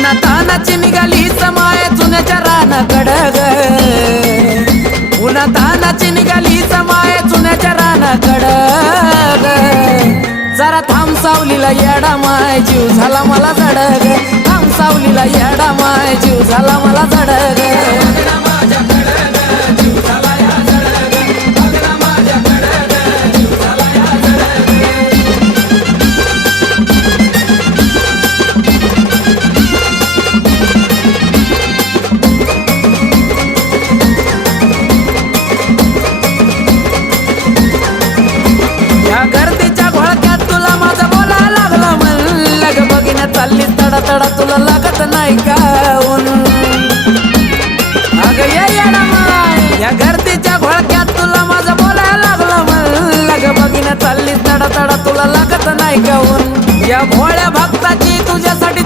उन्हातानाची निघाली समाय चुन्याच्या रानाकडं ग उन्हातानाची निघाली समाय चुन्याच्या रानाकडं ग जरा थांब सावलीला येडा माय जीव झाला मला जडग थांब सावलीला येडा माय जीव झाला मला जडग गर्दीच्या घोळक्यात तुला माझं बोलायला लागलं म्हणलं ग बघिन्या चालली तडा तडा तुला लागत नाही काऊन अगं येडा माय या गर्दीच्या घोळक्यात तुला माझं बोलायला लागलं म्हणलं ग बघिन्या चालली तडा तडा तुला लागत नाही काऊन या भोळ्या भक्ताची तुझ्यासाठी